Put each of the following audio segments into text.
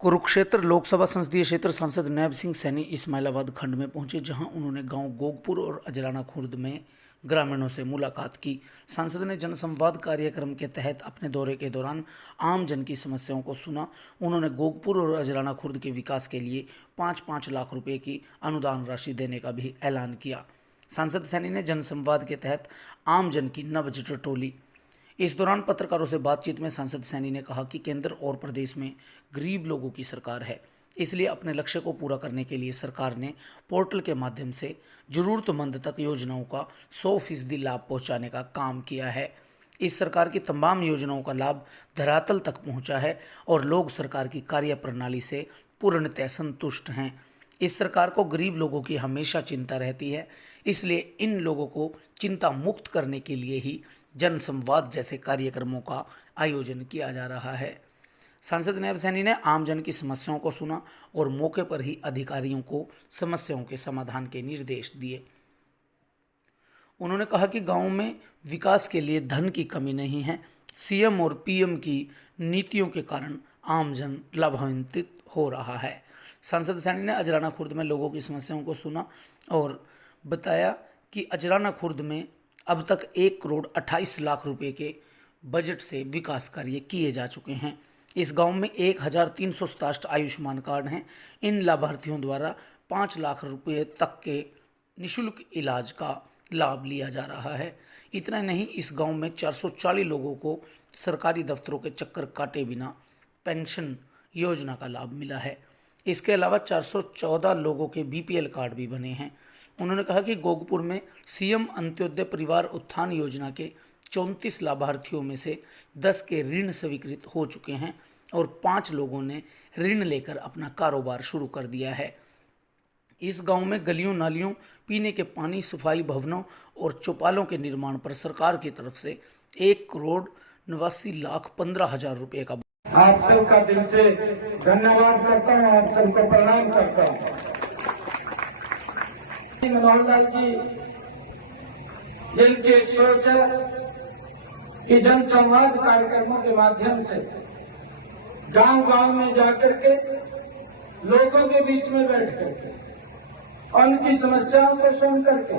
कुरुक्षेत्र लोकसभा संसदीय क्षेत्र सांसद नैब सिंह सैनी इस्माइलाबाद खंड में पहुंचे, जहां उन्होंने गांव गोगपुर और अजराना खुर्द में ग्रामीणों से मुलाकात की। सांसद ने जनसंवाद कार्यक्रम के तहत अपने दौरे के दौरान आम जन की समस्याओं को सुना। उन्होंने गोगपुर और अजराना खुर्द के विकास के लिए 5-5 लाख रुपए की अनुदान राशि देने का भी ऐलान किया। सांसद सैनी ने जनसंवाद के तहत आम जन की नब्ज टटोली। इस दौरान पत्रकारों से बातचीत में सांसद सैनी ने कहा कि केंद्र और प्रदेश में गरीब लोगों की सरकार है, इसलिए अपने लक्ष्य को पूरा करने के लिए सरकार ने पोर्टल के माध्यम से जरूरतमंद तक योजनाओं का 100% लाभ पहुंचाने का काम किया है। इस सरकार की तमाम योजनाओं का लाभ धरातल तक पहुंचा है और लोग सरकार की कार्यप्रणाली से पूर्णतः संतुष्ट हैं। इस सरकार को गरीब लोगों की हमेशा चिंता रहती है, इसलिए इन लोगों को चिंता मुक्त करने के लिए ही जनसंवाद जैसे कार्यक्रमों का आयोजन किया जा रहा है। सांसद नैब सैनी ने आम जन की समस्याओं को सुना और मौके पर ही अधिकारियों को समस्याओं के समाधान के निर्देश दिए। उन्होंने कहा कि गांव में विकास के लिए धन की कमी नहीं है। सीएम और पीएम की नीतियों के कारण आम जन लाभान्वित हो रहा है। सांसद सैनी ने अजराना खुर्द में लोगों की समस्याओं को सुना और बताया कि अजराना खुर्द में अब तक 1,28,00,000 रुपए के बजट से विकास कार्य किए जा चुके हैं। इस गांव में 1,367 आयुष्मान कार्ड हैं। इन लाभार्थियों द्वारा 5 लाख रुपए तक के निःशुल्क इलाज का लाभ लिया जा रहा है। इतना नहीं, इस गांव में 440 लोगों को सरकारी दफ्तरों के चक्कर काटे बिना पेंशन योजना का लाभ मिला है। इसके अलावा 414 लोगों के बीपीएल कार्ड भी बने हैं। उन्होंने कहा कि गोगपुर में सीएम अंत्योदय परिवार उत्थान योजना के 34 लाभार्थियों में से 10 के ऋण स्वीकृत हो चुके हैं और 5 लोगों ने ऋण लेकर अपना कारोबार शुरू कर दिया है। इस गांव में गलियों, नालियों, पीने के पानी, सफाई भवनों और चौपालों के निर्माण पर सरकार की तरफ से 1,89,15,000 रुपये का आप सबका दिल से धन्यवाद करता हूँ, आप सबको प्रणाम करता हूँ। मनोहर लाल जी जिनकी एक सोच है कि जनसंवाद कार्यक्रमों के माध्यम से गांव-गांव में जाकर के लोगों के बीच में बैठ करके उनकी समस्याओं को सुन करके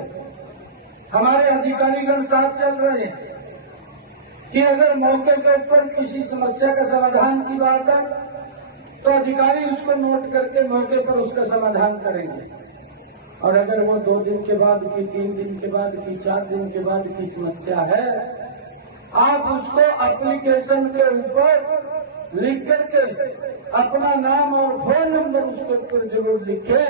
हमारे अधिकारीगण साथ चल रहे हैं कि अगर मौके के ऊपर किसी समस्या का समाधान की बात है तो अधिकारी उसको नोट करके मौके पर उसका समाधान करेंगे, और अगर वो 2 दिन के बाद की, 3 दिन के बाद की, 4 दिन के बाद की समस्या है, आप उसको एप्लीकेशन के ऊपर लिख करके अपना नाम और फोन नंबर उसके ऊपर जरूर लिखें।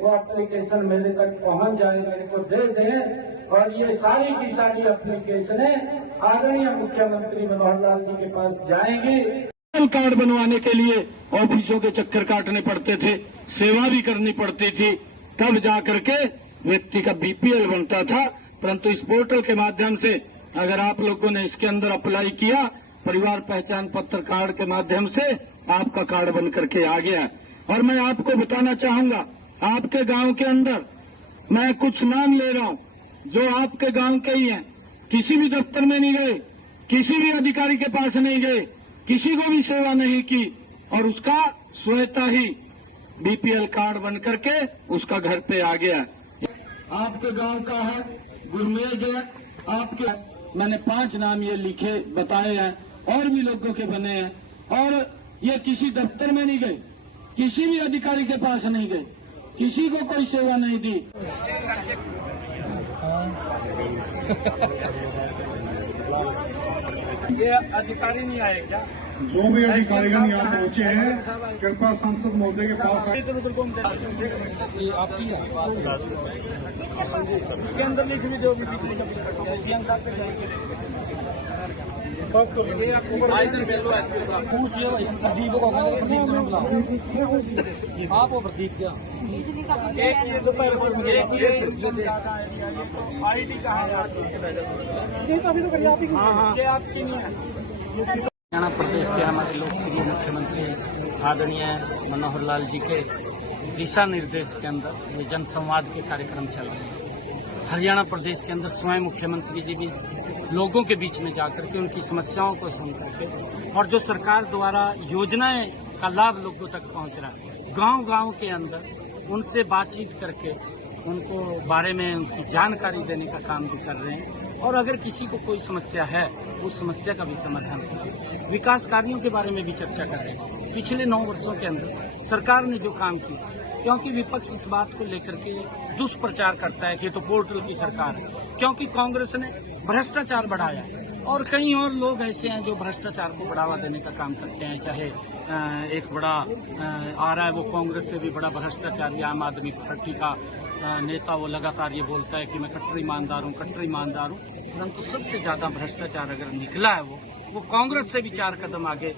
वो एप्लीकेशन मेरे तक पहुंच जाए, मेरे को दे दें, और ये सारी की सारी एप्लीकेशनें आदरणीय मुख्यमंत्री मनोहर लाल जी के पास जाएंगी। कार्ड बनवाने के लिए ऑफिसों के चक्कर काटने पड़ते थे, सेवा भी करनी पड़ती थी, तब जाकर के व्यक्ति का बीपीएल बनता था। परंतु इस पोर्टल के माध्यम से अगर आप लोगों ने इसके अंदर अप्लाई किया, परिवार पहचान पत्र कार्ड के माध्यम से आपका कार्ड बन करके आ गया। और मैं आपको बताना चाहूंगा, आपके गांव के अंदर मैं कुछ नाम ले रहा हूं जो आपके गांव के ही हैं। किसी भी दफ्तर में नहीं गए, किसी भी अधिकारी के पास नहीं गए, किसी को भी सेवा नहीं की, और उसका स्वतः ही बीपीएल कार्ड बन करके उसका घर पे आ गया। आपके गांव का है, गुरमेज है, आपके मैंने 5 नाम ये लिखे बताए हैं, और भी लोगों के बने हैं, और ये किसी दफ्तर में नहीं गए, किसी भी अधिकारी के पास नहीं गए, किसी को कोई सेवा नहीं दी। ये अधिकारी नहीं आए क्या? जो भी अधिकारीगण यहाँ पहुंचे हैं, कृपया सांसद महोदय के पास आए। उसके अंदर लिख भी जो भी सीएम साहब पे जाएंगे। पूछिए प्रदीप को, आप वो प्रदीप क्या एक ये दोपहर आईडी कहाँ है? हाँ, ये आपकी नहीं है। हरियाणा प्रदेश के हमारे लोकप्रिय मुख्यमंत्री आदरणीय मनोहर लाल जी के दिशा निर्देश के अंदर ये जनसंवाद के कार्यक्रम चल रहे हैं। हरियाणा प्रदेश के अंदर स्वयं मुख्यमंत्री जी भी लोगों के बीच में जाकर के उनकी समस्याओं को सुन करके और जो सरकार द्वारा योजनाएं का लाभ लोगों तक पहुंच रहा है। गांव-गांव के अंदर उनसे बातचीत करके उनको बारे में उनकी जानकारी देने का काम भी कर रहे हैं और अगर किसी को कोई समस्या है उस समस्या का भी समाधान कर रहे हैं। विकास कार्यों के बारे में भी चर्चा कर रहे हैं। पिछले 9 वर्षों के अंदर सरकार ने जो काम किया, क्योंकि विपक्ष इस बात को लेकर के दुष्प्रचार करता है कि ये तो पोर्टल की सरकार है, क्योंकि कांग्रेस ने भ्रष्टाचार बढ़ाया और कई और लोग ऐसे हैं जो भ्रष्टाचार को बढ़ावा देने का काम करते हैं। चाहे एक बड़ा आ रहा है वो कांग्रेस से भी बड़ा भ्रष्टाचारी आम आदमी पार्टी का नेता, वो लगातार ये बोलता है कि मैं कट्टर ईमानदार हूँ, परंतु सबसे ज्यादा भ्रष्टाचार अगर निकला है वो कांग्रेस से भी 4 कदम आगे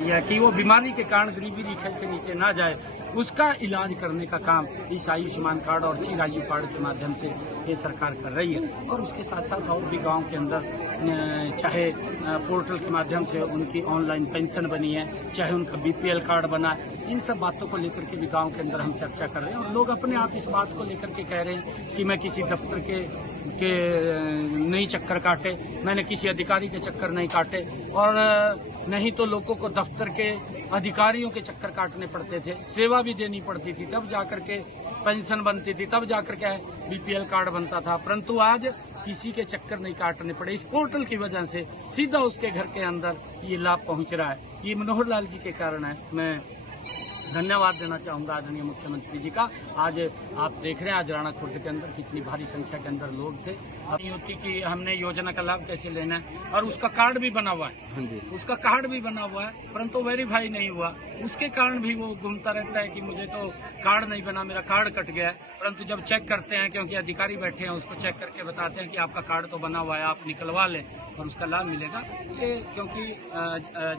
या कि वो बीमारी के कारण गरीबी रेखा से नीचे ना जाए, उसका इलाज करने का काम इस आयुष्मान कार्ड और चिरायु कार्ड के माध्यम से ये सरकार कर रही है। और उसके साथ साथ और भी गांव के अंदर चाहे पोर्टल के माध्यम से उनकी ऑनलाइन पेंशन बनी है, चाहे उनका बीपीएल कार्ड बना है, इन सब बातों को लेकर के भी गांव के अंदर हम चर्चा कर रहे हैं और लोग अपने आप इस बात को लेकर के कह रहे हैं कि मैं किसी दफ्तर के नहीं चक्कर काटे, मैंने किसी अधिकारी के चक्कर नहीं काटे और नहीं तो लोगों को दफ्तर के अधिकारियों के चक्कर काटने पड़ते थे, सेवा भी देनी पड़ती थी, तब जाकर के पेंशन बनती थी, तब जाकर के बीपीएल कार्ड बनता था, परंतु आज किसी के चक्कर नहीं काटने पड़े। इस पोर्टल की वजह से सीधा उसके घर के अंदर ये लाभ पहुंच रहा है। ये मनोहर लाल जी के कारण है। मैं धन्यवाद देना चाहूंगा आदरणीय मुख्यमंत्री जी का। आज आप देख रहे हैं आज राणा खुर्द के अंदर कितनी भारी संख्या के अंदर लोग थे। अब नहीं होती कि हमने योजना का लाभ कैसे लेना है और उसका कार्ड भी बना हुआ है, उसका कार्ड भी बना हुआ है, परंतु वेरीफाई नहीं हुआ, उसके कारण भी वो घूमता रहता है कि मुझे तो कार्ड नहीं बना, मेरा कार्ड कट गया है। परंतु जब चेक करते हैं, क्योंकि अधिकारी बैठे हैं, उसको चेक करके बताते हैं कि आपका कार्ड तो बना हुआ है, आप निकलवा लें और उसका लाभ मिलेगा। ये क्योंकि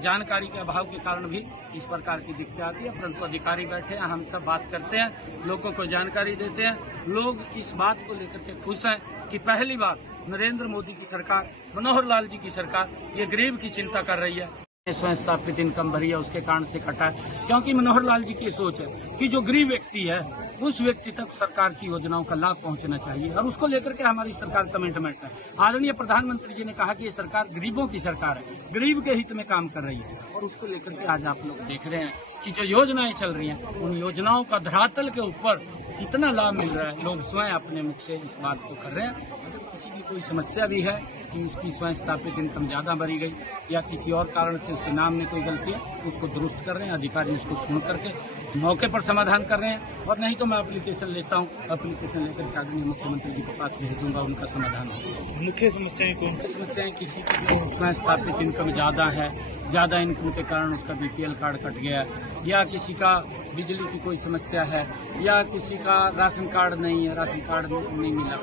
जानकारी के अभाव के कारण भी इस प्रकार की दिक्कत आती है, परंतु अधिकारी बैठे हैं, हम सब बात करते हैं, लोगों को जानकारी देते हैं। लोग इस बात को लेकर के खुश हैं कि पहली बार नरेंद्र मोदी की सरकार, मनोहर लाल जी की सरकार ये गरीब की चिंता कर रही है। स्वयं स्थापित इनकम भरी है, उसके कारण से कटा है, क्योंकि मनोहर लाल जी की सोच है कि जो गरीब व्यक्ति है उस व्यक्ति तक सरकार की योजनाओं का लाभ पहुंचना चाहिए और उसको लेकर के हमारी सरकार कमिटमेंट है। आदरणीय प्रधानमंत्री जी ने कहा कि ये सरकार गरीबों की सरकार है, गरीब के हित में काम कर रही है और उसको लेकर के आज आप लोग देख रहे हैं कि जो योजनाएं चल रही हैं उन योजनाओं का धरातल के ऊपर कितना लाभ मिल रहा है। लोग स्वयं अपने मुख से इस बात को कर रहे हैं। अगर किसी की कोई समस्या भी है कि उसकी स्वयं स्थापित इनकम ज्यादा भरी गई या किसी और कारण से उसके नाम में कोई गलती है, उसको दुरुस्त कर रहे हैं अधिकारी, उसको सुन करके मौके पर समाधान कर रहे हैं। और नहीं तो मैं एप्लीकेशन लेता हूँ, एप्लीकेशन लेकर आदरणीय मुख्यमंत्री जी के पास भेज दूंगा, उनका समाधान होगा। मुख्य समस्याएं कौन सी? समस्याएं किसी की जो स्वयं स्थापित इनकम ज़्यादा है, ज़्यादा इनकम के कारण उसका बीपीएल कार्ड कट गया, या किसी का बिजली की कोई समस्या है, या किसी का राशन कार्ड नहीं है, राशन कार्ड नहीं मिला,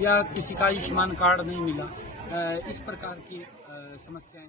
या किसी का आयुष्मान कार्ड नहीं मिला, इस प्रकार की समस्याएं